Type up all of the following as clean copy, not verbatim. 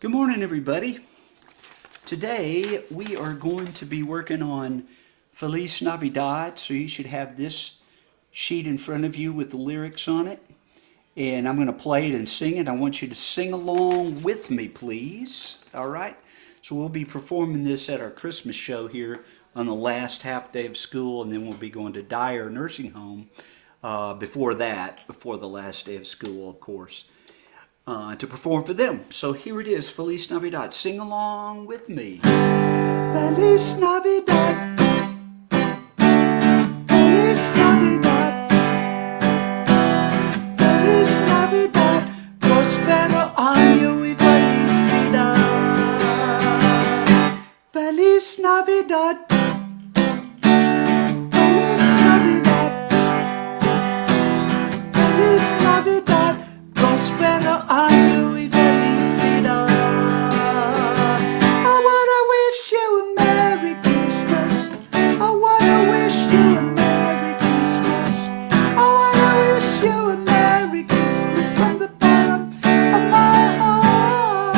Good morning, everybody. Today we are going to be working on Feliz Navidad, so you should have this sheet in front of you with the lyrics on it. And I'm going to play it and sing it. I want you to sing along with me, please. All right? So we'll be performing this at our Christmas show here on the last half day of school, and then we'll be going to Dyer Nursing Home before the last day of school, of course. To perform for them. So here it is, Feliz Navidad. Sing along with me. Feliz Navidad. Feliz Navidad. Feliz Navidad. Prospero año y felicidad. Feliz Navidad. Feliz Navidad. Feliz Navidad. Prospero año y felicidad. I wanna wish you a Merry Christmas. I wanna wish you a Merry Christmas. I wanna wish you a Merry Christmas from the bottom of my heart.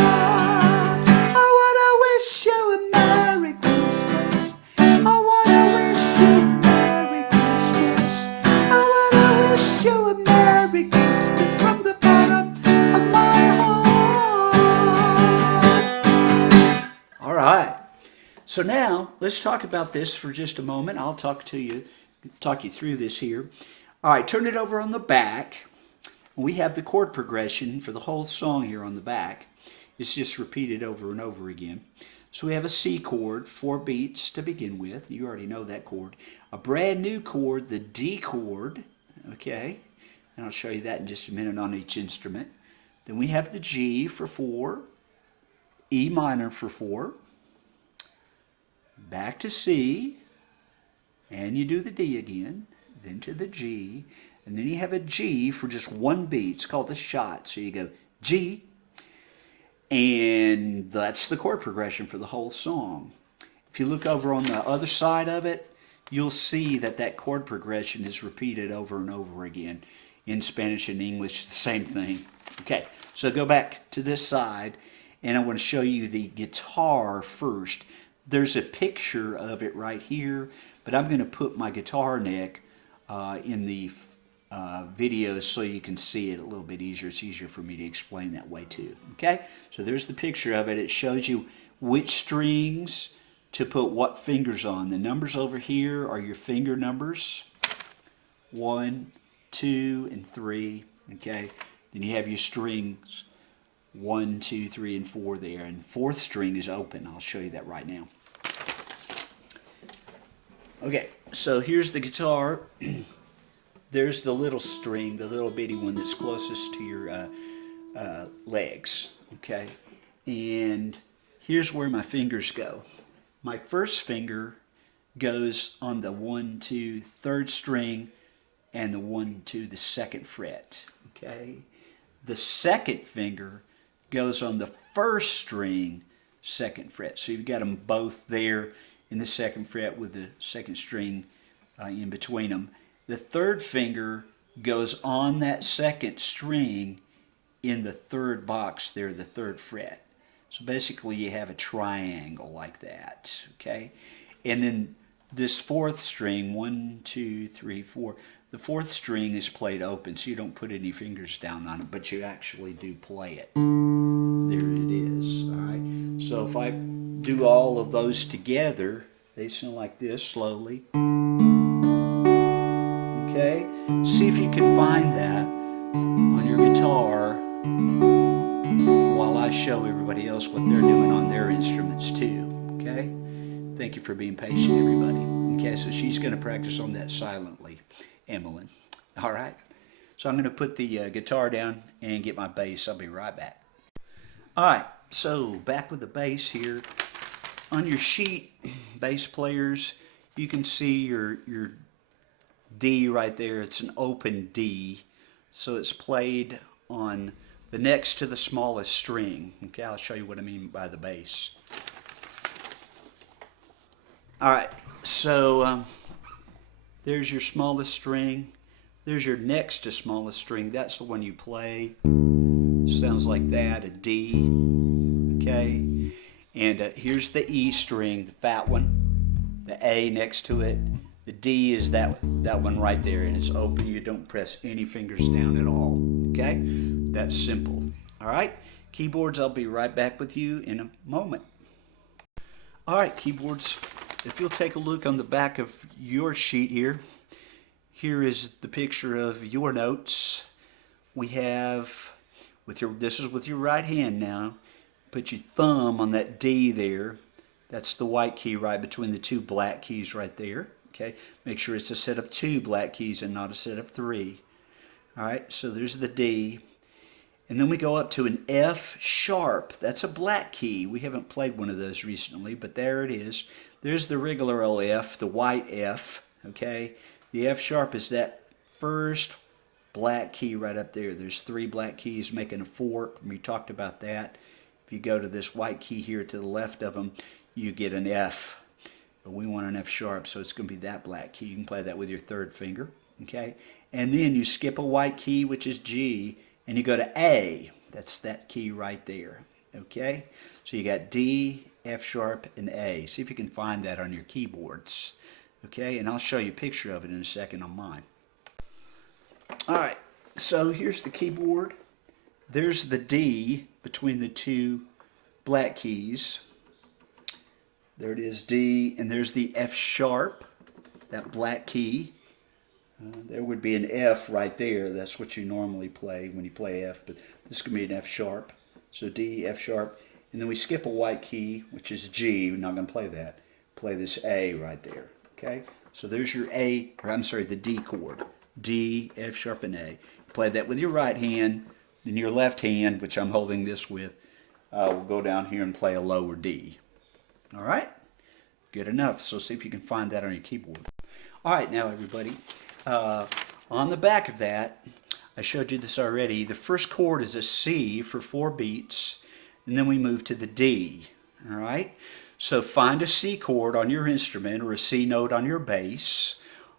I wanna wish you a Merry Christmas. I wanna wish you a Merry Christmas. I wanna wish you a Merry Christmas from the bottom of my heart. All right. So now let's talk about this for just a moment. I'll talk you through this here. All right, turn it over on the back. We have the chord progression for the whole song here on the back. It's just repeated over and over again. So we have a C chord, 4 beats to begin with. You already know that chord. A brand new chord, the D chord, okay? And I'll show you that in just a minute on each instrument. Then we have the G for 4, E minor for 4, back to C, and you do the D again, then to the G, and then you have a G for just 1 beat. It's called a shot. So you go G, and that's the chord progression for the whole song. If you look over on the other side of it, you'll see that chord progression is repeated over and over again. In Spanish and English, the same thing. Okay, so go back to this side, and I want to show you the guitar first. There's a picture of it right here, but I'm going to put my guitar neck in the video so you can see it a little bit easier. It's easier for me to explain that way too. Okay, so there's the picture of it. It shows you which strings to put what fingers on. The numbers over here are your finger numbers. 1, 2, and 3. Okay, then you have your strings 1, 2, 3, and 4 there, and 4th string is open. I'll show you that right now. Okay, so here's the guitar. There's the little string, the little bitty one that's closest to your legs. Okay, and here's where my fingers go. My first finger goes on the 1, 2, 3rd string, and the 1, 2, the 2nd fret. Okay, the second finger goes on the 1st string, 2nd fret. So you've got them both there in the 2nd fret with the 2nd string in between them. The 3rd finger goes on that 2nd string in the 3rd box there, the 3rd fret. So basically you have a triangle like that. Okay, and then this 4th string, 1, 2, 3, 4. The 4th string is played open, so you don't put any fingers down on it, but you actually do play it. There it is. All right. So if I do all of those together, they sound like this slowly. Okay. See if you can find that on your guitar while I show everybody else what they're doing on their instruments too. Okay. Thank you for being patient, everybody. Okay, so she's going to practice on that silently. Emmeline. All right. So I'm going to put the guitar down and get my bass. I'll be right back. All right. So back with the bass here. On your sheet, bass players, you can see your D right there. It's an open D. So it's played on the next to the smallest string. Okay, I'll show you what I mean by the bass. All right. So there's your smallest string. There's your next to smallest string. That's the one you play. Sounds like that, a D. okay? And here's the E string, the fat one, the A next to it. The D is that one right there, and it's open. You don't press any fingers down at all, okay? That's simple. All right, keyboards, I'll be right back with you in a moment. All right, keyboards, if you'll take a look on the back of your sheet here, here is the picture of your notes. We have, this is with your right hand now. Put your thumb on that D there. That's the white key right between the two black keys right there. Okay, make sure it's a set of 2 black keys and not a set of 3. All right, so there's the D. And then we go up to an F sharp. That's a black key. We haven't played one of those recently, but there it is. There's the regular old F, the white F, okay? The F sharp is that first black key right up there. There's 3 black keys making a fork. We talked about that. If you go to this white key here to the left of them, you get an F. But we want an F sharp, so it's going to be that black key. You can play that with your 3rd finger, okay? And then you skip a white key, which is G, and you go to A. That's that key right there, okay? So you got D, F sharp, and A. See if you can find that on your keyboards, okay? And I'll show you a picture of it in a second on mine. All right, so here's the keyboard. There's the D between the 2 black keys. There it is, D, and there's the F sharp, that black key. There would be an F right there. That's what you normally play when you play F, but this could be an F sharp. So D, F sharp, and then we skip a white key, which is G. We're not going to play that. Play this A right there, okay? So there's your A, or I'm sorry, the D chord. D, F sharp, and A. Play that with your right hand, then your left hand, which I'm holding this with, will go down here and play a lower D. All right? Good enough. So see if you can find that on your keyboard. All right, now everybody, on the back of that, I showed you this already. The first chord is a C for 4 beats, and then we move to the D. All right? So find a C chord on your instrument or a C note on your bass.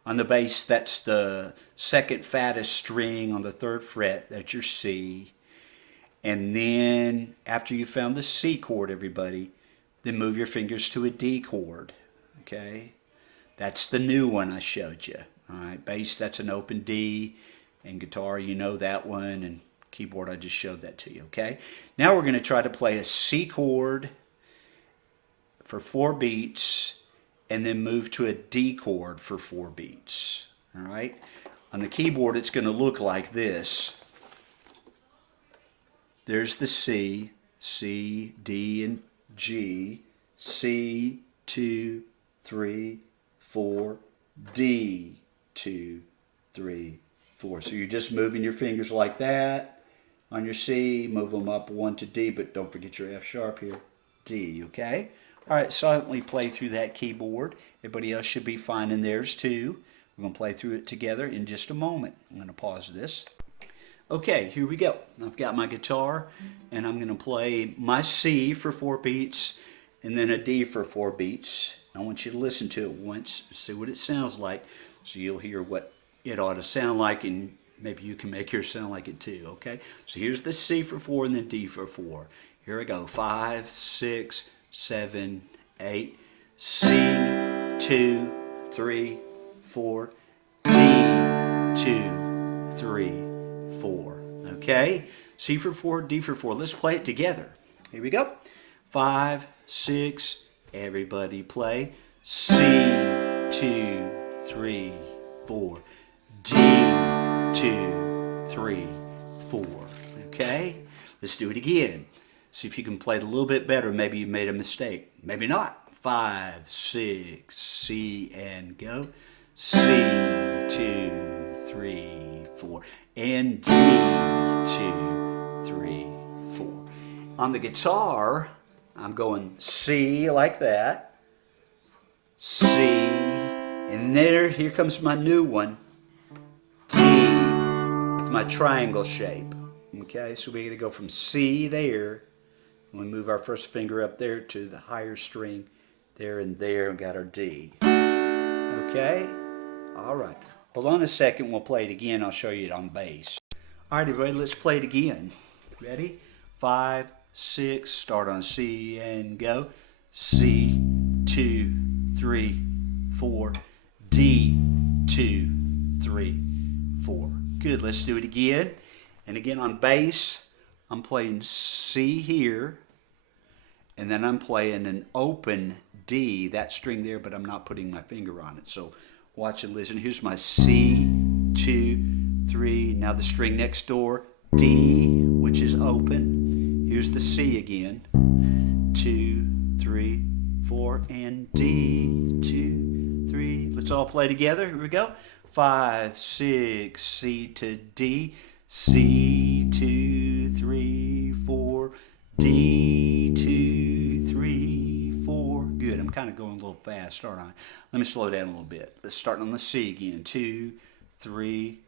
On the bass, that's the 2nd fattest string on the 3rd fret. That's your C. And then after you found the C chord, everybody, then move your fingers to a D chord, okay? That's the new one I showed you, all right? Bass, that's an open D, and guitar, you know that one, and keyboard, I just showed that to you, okay? Now we're going to try to play a C chord for 4 beats, and then move to a D chord for 4 beats, all right? On the keyboard, it's going to look like this. There's the C, C, D, and G, C, 2, 3, 4, D, 2, 3, 4. So you're just moving your fingers like that on your C, move them up 1 to D, but don't forget your F sharp here, D, okay? All right, silently play through that keyboard. Everybody else should be finding theirs too. We're going to play through it together in just a moment. I'm going to pause this. Okay, here we go. I've got my guitar, and I'm going to play my C for 4 beats, and then a D for 4 beats. I want you to listen to it once, see what it sounds like, so you'll hear what it ought to sound like, and maybe you can make yours sound like it too, okay? So here's the C for 4 and then D for 4. Here we go. 5, 6, 7, 8. C, 2, 3, 4. D, 2, 3, 4. Okay? C for 4, D for 4. Let's play it together. Here we go. 5, 6. Everybody play. C, 2, 3, 4. D, 2, 3, 4. Okay? Let's do it again. See if you can play it a little bit better. Maybe you made a mistake. Maybe not. 5, 6, C, and go. C, 2, 3, 4. And D, 2, 3, 4. On the guitar, I'm going C like that. C. And here comes my new one. D with my triangle shape. Okay, so we're going to go from C there. We move our first finger up there to the higher string there and there, and got our D. Okay? All right. Hold on a second. We'll play it again. I'll show you it on bass. All right, everybody, let's play it again. Ready? 5, 6, start on C and go. C, 2, 3, 4. D, 2, 3, 4. Good, let's do it again. And again on bass, I'm playing C here, and then I'm playing an open D, that string there, but I'm not putting my finger on it. So watch and listen. Here's my C, 2, 3. Now the string next door, D, which is open. Here's the C again. 2, 3, 4, and D, 2, 3. Let's all play together. Here we go. 5, 6, C to D, C, 2, 3, 4, D, 2, 3, 4. Good. I'm kind of going a little fast, aren't I? Let me slow down a little bit. Let's start on the C again. 2, 3,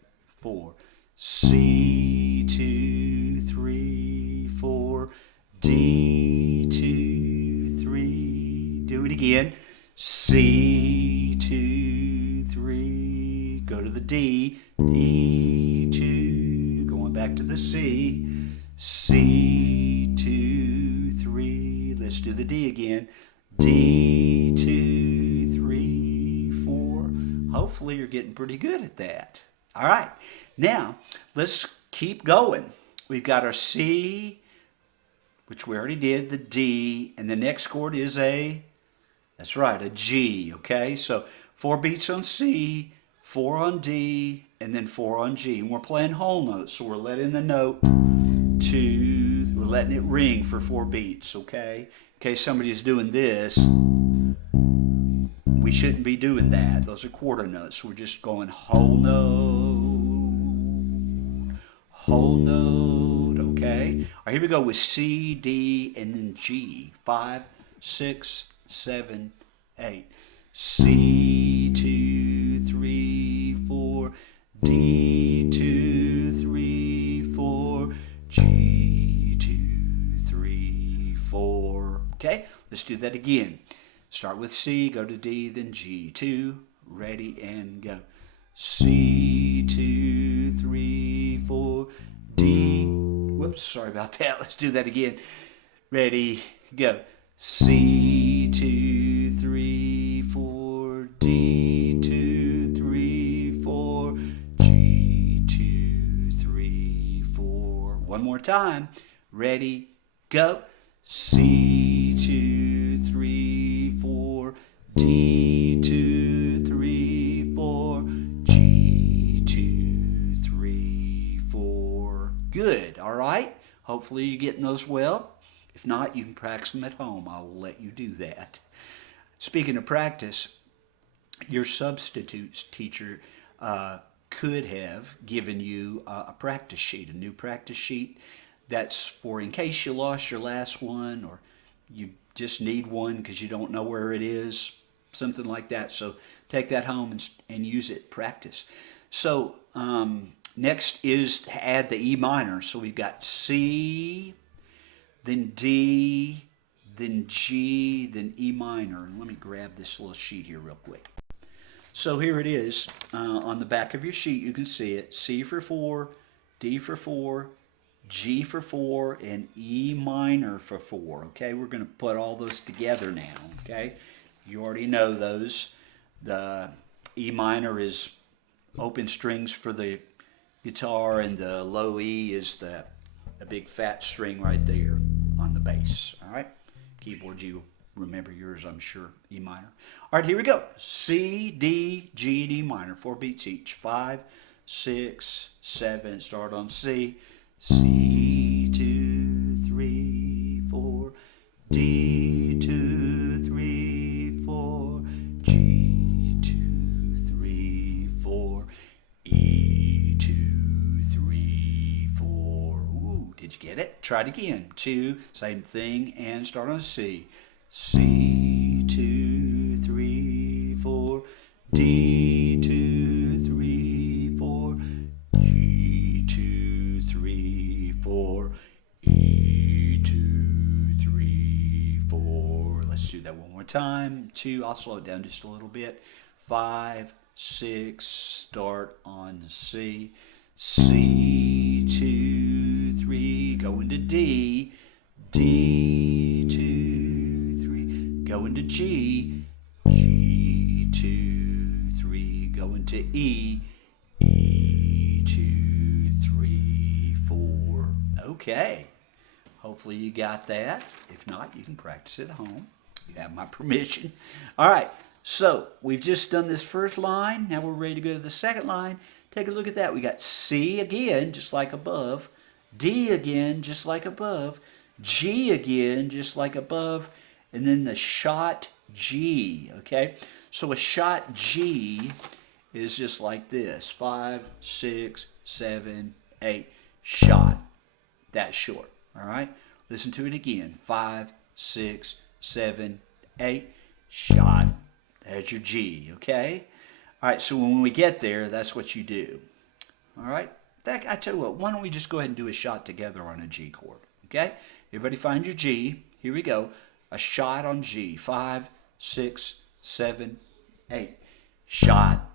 4. C, 2, 3, 4. D, 2, 3. Do it again. C, 2, 3. Go to the D. D, 2. Going back to the C. C, 2, 3. Let's do the D again. D, 2, 3, 4. Hopefully you're getting pretty good at that. All right. Now, let's keep going. We've got our C, which we already did, the D, and the next chord is that's right, a G, okay? So 4 beats on C, 4 on D, and then 4 on G. And we're playing whole notes, so we're letting the note we're letting it ring for 4 beats, okay? In case somebody's doing this, we shouldn't be doing that. Those are quarter notes. We're just going whole note, okay? All right, here we go with C, D, and then G. 5, 6, 7, 8. C, 2, 3, 4. D, 2, 3, 4. G, 2, 3, 4. Okay, let's do that again. Start with C, go to D, then G. 2, ready, and go. C, 2, 3, 4. D, whoops, sorry about that. Let's do that again. Ready, go. C, 2, 3, 4. D, 2, 3, 4. G, 2, 3, 4. One more time. Ready, go. C, 2, 3, 4. D, 2, 3, 4. G, 2, 3, 4. Good. All right. Hopefully you're getting those well. If not, you can practice them at home. I will let you do that. Speaking of practice, your substitute teacher could have given you a practice sheet, a new practice sheet. That's for in case you lost your last one or you just need one because you don't know where it is, something like that. So take that home and use it, practice. So next is to add the E minor. So we've got C, then D, then G, then E minor. And let me grab this little sheet here real quick. So here it is. On the back of your sheet, you can see it. C for 4, D for 4, G for 4, and E minor for 4. Okay, we're going to put all those together now. Okay, you already know those. The E minor is open strings for the guitar, and the low E is the big fat string right there on the bass. All right, keyboard, you remember yours, I'm sure. E minor. All right, here we go. C, D, G, and E minor. 4 beats each. 5, 6, 7. Start on C. C, 2, 3, 4. D, 2, 3, 4. G, 2, 3, 4. E, 2, 3, 4. Ooh, did you get it? Try it again. 2, same thing, and start on C. C, 2, 3, 4. D, 2, 3, 4. G, 2, 3, 4. E, 2, 3, 4. Let's do that one more time. 2, I'll slow it down just a little bit. 5, 6, start on C. C, 2, 3, go into D. D, 2, 3, go into G, G, 2, 3, go into E, E, 2, 3, 4. Okay. Hopefully you got that. If not, you can practice at home. You have my permission. All right. So we've just done this first line. Now we're ready to go to the second line. Take a look at that. We got C again, just like above. D again, just like above. G again, just like above. And then the shot G, okay? So a shot G is just like this. 5, 6, 7, 8. Shot. That's short, all right? Listen to it again. 5, 6, 7, 8. Shot. There's your G, okay? All right, so when we get there, that's what you do. All right? In fact, I tell you what, why don't we just go ahead and do a shot together on a G chord, okay? Everybody find your G. Here we go. A shot on G. 5, 6, 7, 8. Shot.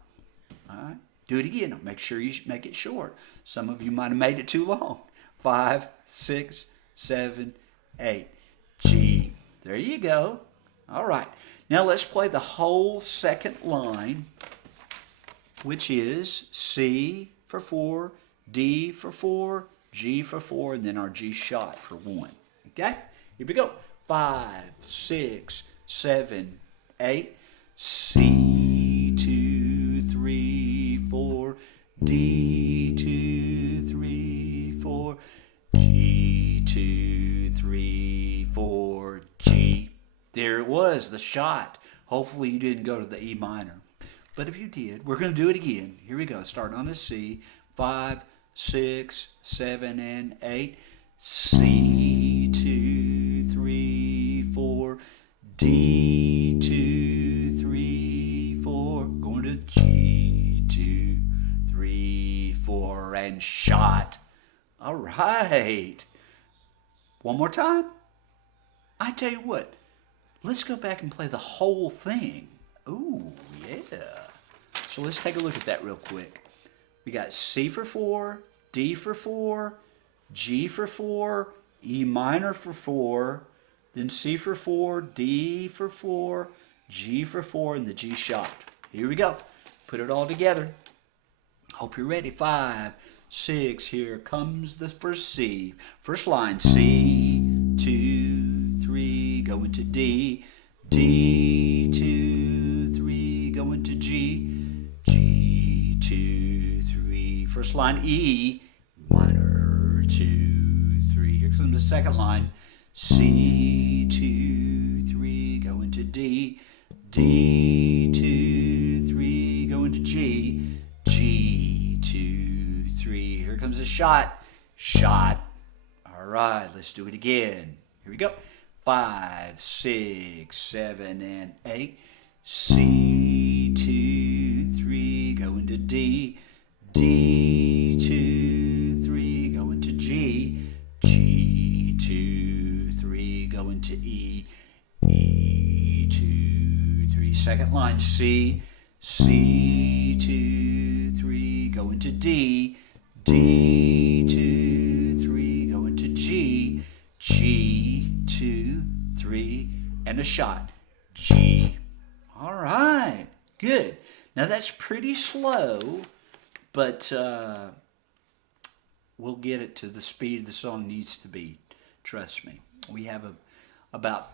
All right? Do it again. Make sure you make it short. Some of you might have made it too long. 5, 6, 7, 8. G. There you go. All right. Now let's play the whole second line, which is C for 4, D for 4, G for 4, and then our G shot for 1. Okay? Here we go. 5, 6, 7, 8. C, 2, 3, 4. D, 2, 3, 4. G, 2, 3, 4. G. There it was, the shot. Hopefully you didn't go to the E minor. But if you did, we're going to do it again. Here we go. Starting on a C. 5, 6, 7, and 8. C, 2, 3, 4. D, 2, 3, 4. Going to G, 2, 3, 4. And shot. All right. One more time. I tell you what. Let's go back and play the whole thing. Ooh, yeah. So let's take a look at that real quick. We got C for 4, D for 4, G for 4, E minor for 4, then C for 4, D for 4, G for 4, and the G sharp. Here we go. Put it all together. Hope you're ready. 5, 6, here comes the first C. First line, C, 2, 3, go into D, D, 2, 3, go into G, G, 2, 3. First line, E, minor, 2, 3. Here comes the second line, C, 2, 3, go into D, D, 2, 3, go into G, G, 2, 3. Here comes a shot, shot. All right, let's do it again. Here we go. 5, 6, 7, and 8. C, 2, 3, go into D, D, 2, 3, go into G, G, 2, 3, go into E, E, 2, 3. Second line, C, C, 2, 3, go into D, D, 2, 3, go into G, G, 2, 3, and a shot, G. All right, good. Now that's pretty slow, but we'll get it to the speed the song needs to be. Trust me. We have about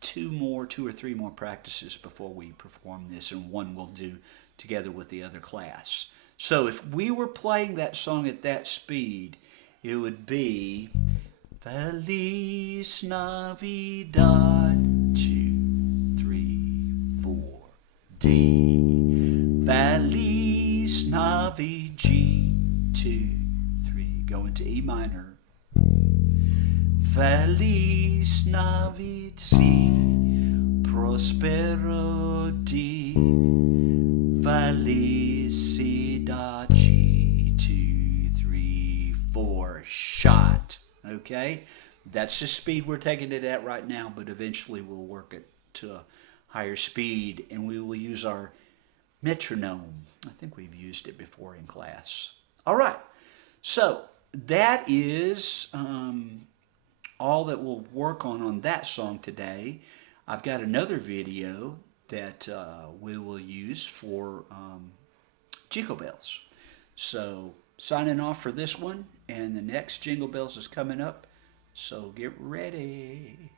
two or three more practices before we perform this, and one we'll do together with the other class. So if we were playing that song at that speed, it would be Feliz Navidad, 2, 3, 4, D. Feliz Navidad, G, 2, 3, go into E minor. Feliz Navidad, C, Prospero, D. Felicidad, G, 2, 3, 4, shot. Okay? That's the speed we're taking it at right now, but eventually we'll work it to a higher speed, and we will use our metronome. I think we've used it before in class. All right. So that is all that we'll work on that song today. I've got another video that we will use for Jingle Bells. So signing off for this one, and the next Jingle Bells is coming up. So get ready.